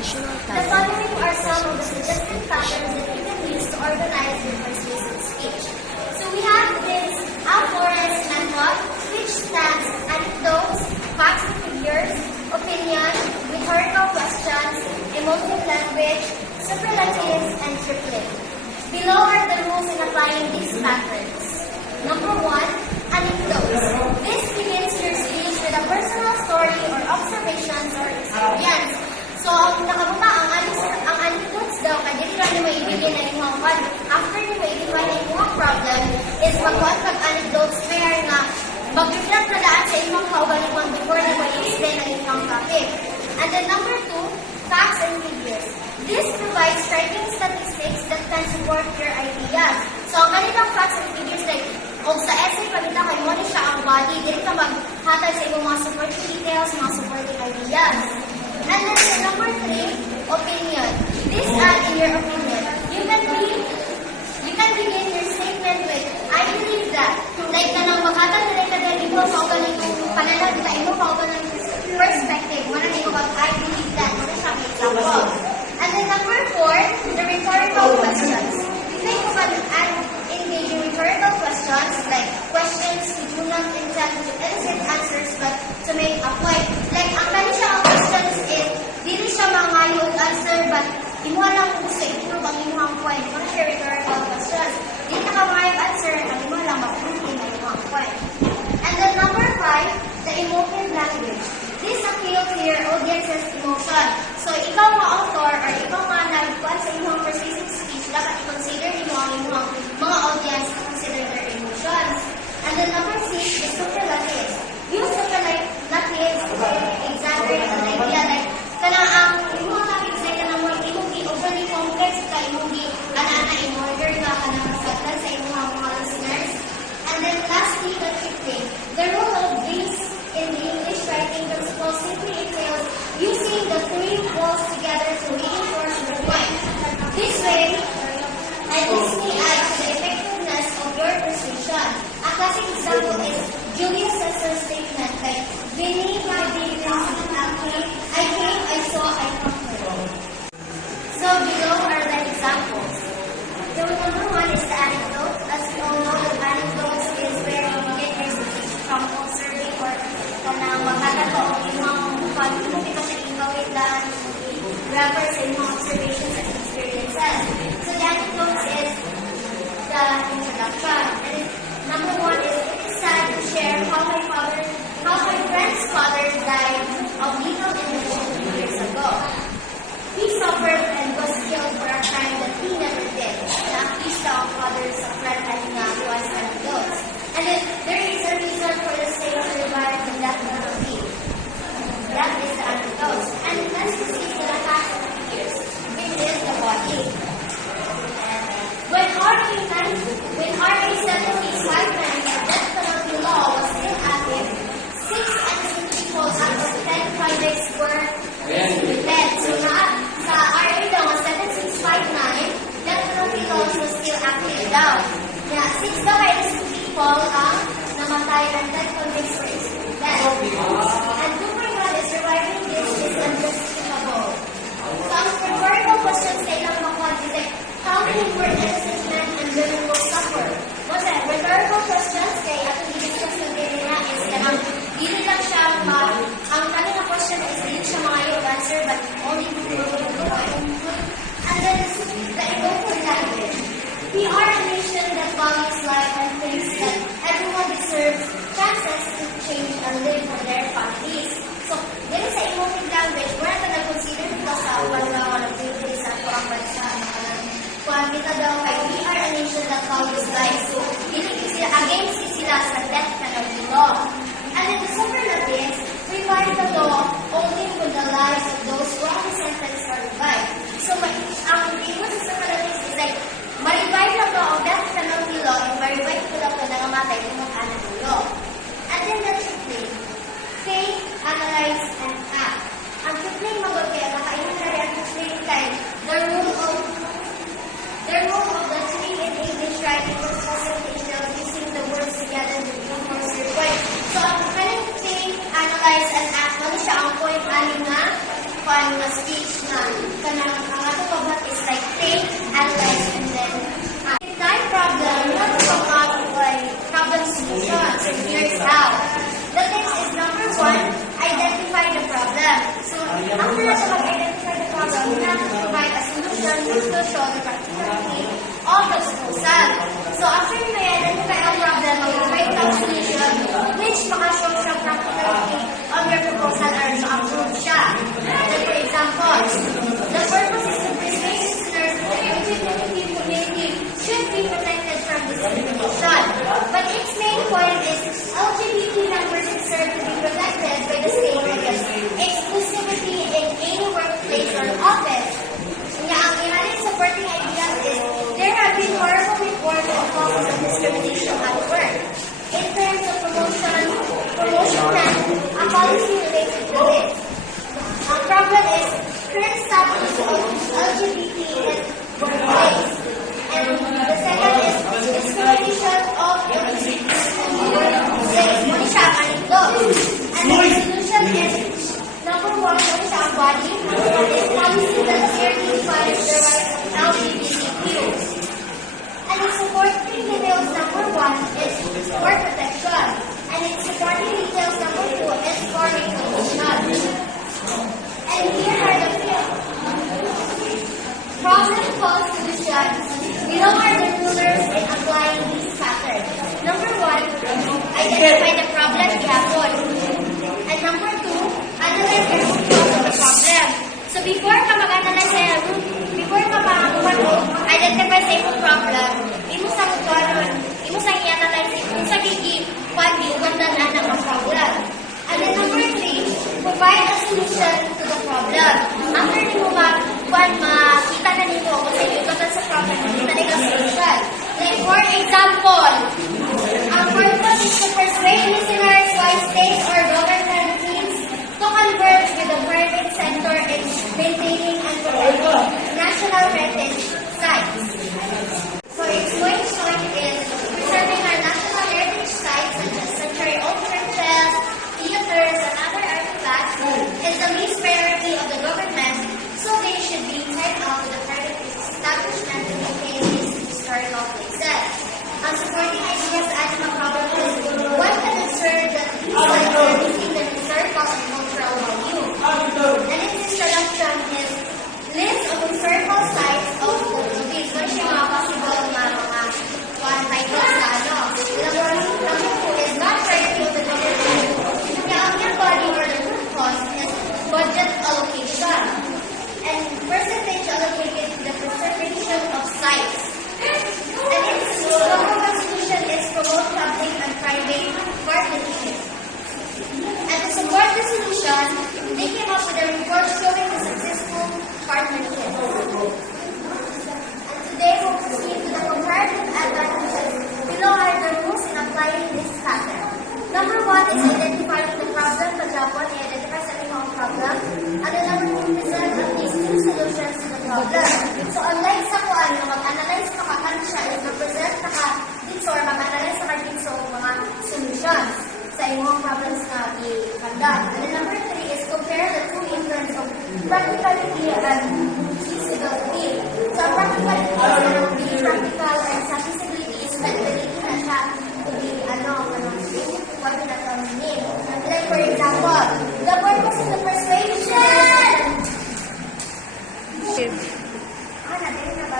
The following are some of the suggested patterns that you can use to organize your persuasive speech. So we have this Al-Flores method, which stands anecdotes, facts and figures, opinion, rhetorical questions, emotive language, superlatives, and triplet. Below are the rules in applying these patterns. Number 1, anecdotes. This begins your speech with a personal story or observations or experience. So, ang nakabuta, ang anecdotes daw, kaya dili lang nyo maibigay na yung mga after nyo maibigay na yung mga problem, is magkuhan kag-anecdotes kaya nga, mag-reflect na daan sa inyong kaugalingan before na mag-explain na inyong topic. And then number 2, facts and figures. This provides striking statistics that can support your ideas. So, ang ganitong facts and figures, like, kung sa essay, pagkita kayo mo siya ang body, dito ka maghatag sa ibang mga supporting details, mga supporting ideas. And then number 3, opinion. This in your opinion. You can begin your statement with, I believe that. Like, kanang maghatag na rin na ito, paugaling yung panalag, ito paugaling perspective. Manang ito kag, I believe that. Ano siya, may example. And then number 4, the rhetorical questions. Think of an engaging rhetorical questions, like questions you do not intend to elicit answers but to make a point. Like, ang kani siya ang questions is, dili siya mangayo og answer but imo lang gusto i-prove ang imong point. Kung siya rhetorical questions, dili ka mangayo answer ang imo lang ma-prove ang imong point. And then number 5, the emotive language. This appeals to your audience's emotion. So, ikaw mga author or ikaw mga nagkuhan sa imong persuasive speech, dapat i-consider nimo ang imong mga audience to consider their emotions. And then number 6, the superlatives. Use superlatives to exaggerate an idea. Like, kanang ang imong topics like kanang mo imong overly complex ka imong ana-ana in order ka kanang masagdan sa imong mga listeners. And then lastly, the tripling. The rule of this in the English writing principle simply entails using the 3 walls together to reinforce the point. This way, and this may add to the effectiveness of your persuasion. A classic example is Julius Caesar's statement like, Veni, vidi, vici, I came, I saw, I conquered. So below are the examples. So number 1 is the anecdote. As we all know, the anecdotes is where you get your speech from observing or kanang magkatato o imong pag-imupi pa siya ingawit lang refer sa imong observations and experiences. So the anecdotes is the introduction. And number 1 is, it is sad to share how my friend's father died of lethal injection 2 years ago. He suffered and was killed for a crime that he never did. Na-accused ang father sa friend at nga was anecdotes. And then, there is a reason for the state to revive the death penalty. That is the anecdotes. And let's see the facts and figures, which is the body. When RA 7059, the death penalty law was still active, 6 innocent people out of 10 convicts were dead. So sa RA daw, 7659, death penalty law was still active daw. Yeah, 6 daw innocent people ang namatay and 10 convicts were dead. And 2.1 is reviving this is unjustifiable. Some rhetorical questions say lang makuha is like, how many more innocent men and women will suffer? What's that? Rhetorical questions kay atong i-discuss na din niya is kanang dili lang siya ang kanina question is dili siya mga answer but only to and then the emotive language. We are a nation that values life and thinks that everyone deserves chances to change and live for their families. So, dili sa emotive language, wala ka nag-consider dito sa pagkawan ng beauty sa kuwang bansa. Kuwang kita daw kay we are a nation that values life. So, dili sila, against sila sa death penalty law. And then the superlatives, revive the law only when the lives of those wrongly sentenced are revived. So, ang ibig sa superlatives is like, ma-revive lang ko ang death penalty law and ma-revive ko lang ko nangamatay kung mag-anak ng law. And then the tripling, think, analyze, and act. Ang tripling magod kaya nakainan na rin ang tripling kay the rule of the tree in English writing was facilitation using the words together to reinforce your point. So, ang kaning think, analyze, and act, wala siya ang point aling na speech na kanang ang ato pabot is like take, analyze, and then type problem, not come up with problem solutions. So here's how. The things is number one, identify the problem. So after na mag-identify the problem, we have to provide a solution which will show the practicality of the proposal. So after you may identify a problem, you will write down solution which makashow siya practicality of your proposal or ma-approve siya. Like for example, the purpose is to persuade listeners that the LGBT community should be protected from discrimination. But its main point is LGBT members deserve to be protected by the state against exclusivity in any workplace or office. Kaya ang ihanin supporting ideas is there have been horrible reports of causes of discrimination at work. In terms of promotion plan, a policy related to this. Ang problem is current status of LGBT in workplace. And the second is discrimination of LGBT in workplace. Ano siya ang anecdote? And the solution is number one, ano siya ang body? Number one is policy that clearly defines the rights of LGBTQ. And its supporting details number one is for protection. And its supporting details number two is for recognition. And here are the problem-solved solutions. Below are the rulers in applying these patterns. Number one, identify the problem gihapon. And number two, analyze the root cause of the problem. So before ka mag-analyze sa root, before ka identify sa imong problem, imo sang i-analyze kung sa gigi pwede ugandanan ng problem. And then number three, provide a solution to the problem. After nimo makita na nimo kung sa ugatan sa problem, makita na yung solution. Like for example, ang purpose is to persuade listeners why states or government teams to converge with the private sector in maintaining and protecting national heritage sites. So its main point is preserving our national heritage sites such as century-old churches, theaters, and other artifacts is the least priority of the government, so they should be tied up with the private establishment to maintain these historical places. And supporting ideas to add to the problem is one can observe that these sites are losing their historical and cultural value. And its introduction is list of historical sites of the Philippines. What siya mga possible na mga one titles na ano. Number two is not priority of the government. Kaya ang yung body or the root cause is budget allocation and percentage allocated to the preservation of sites. And its government solution is promote public and private partnership. And to support the solution, they came up with a report showing the successful partnership. And today we'll proceed to the comparative advantages. Below are the rules in applying this pattern. Number one is identifying the problem. For example, identify sa imong problem. And then number two, present at least two solutions to the problem. So unlike sa kuan, mag-analyze ka siya is mag-present ka dito or mag-analyze ka dito mga solutions sa imong problems na i-conduct. And then number three is compare the two in terms of practicality and feasibility. So practicality is going to be practical and sa feasibility is feasibility na siya to be what na ito meaning. And then for example, the purpose of the persuasion. Natin na ba?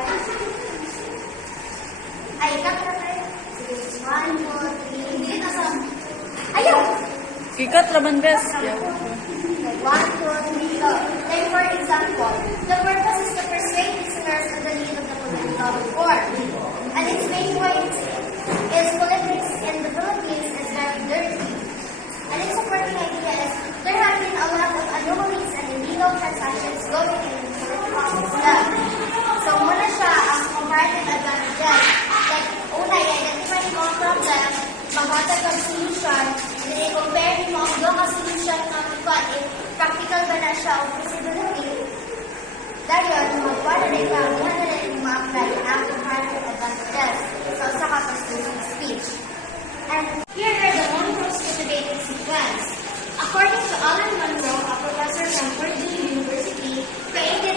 Ay, kapra tayo. Sige, 1, 2, 3. Hindi na sa... Ayaw! Ikat raman best. 1, 2, 3, go. Like for example, the purpose is to persuade listeners of the need of the political reform. And its main point is politics in the Philippines is very dirty. And its supporting idea is there have been a lot of anomalies and illegal transactions going in the political system. So muna siya ang comparative advantages. Like, una, i-identify mo ang problem, maghatag ang solution, and then i-compare mo ang doon solution ng ikot, practical ba na siya o feasibility. Dahil yun, magkuha na rin ka, yan na rin yung ma-apply ang comparative advantages. So, sa kapag-student speech. And here are the Monroe's motivating sequence. According to Alan Monroe, a professor from Purdue University, created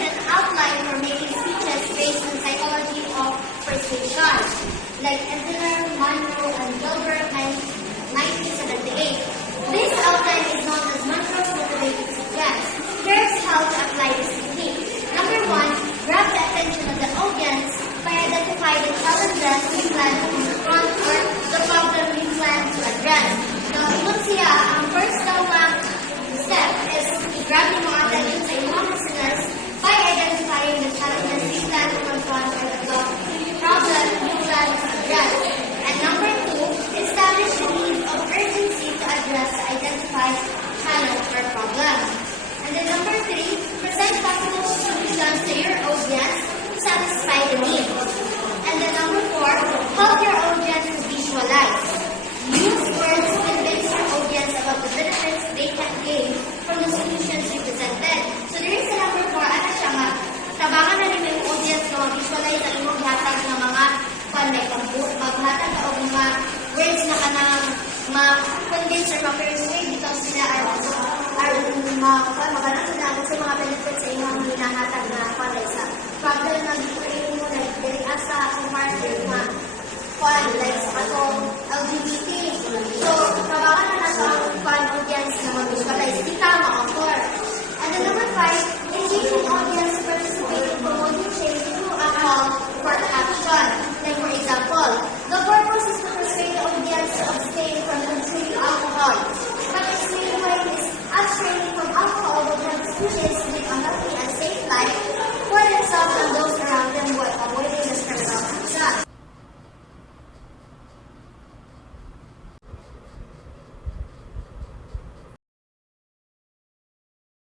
fun, like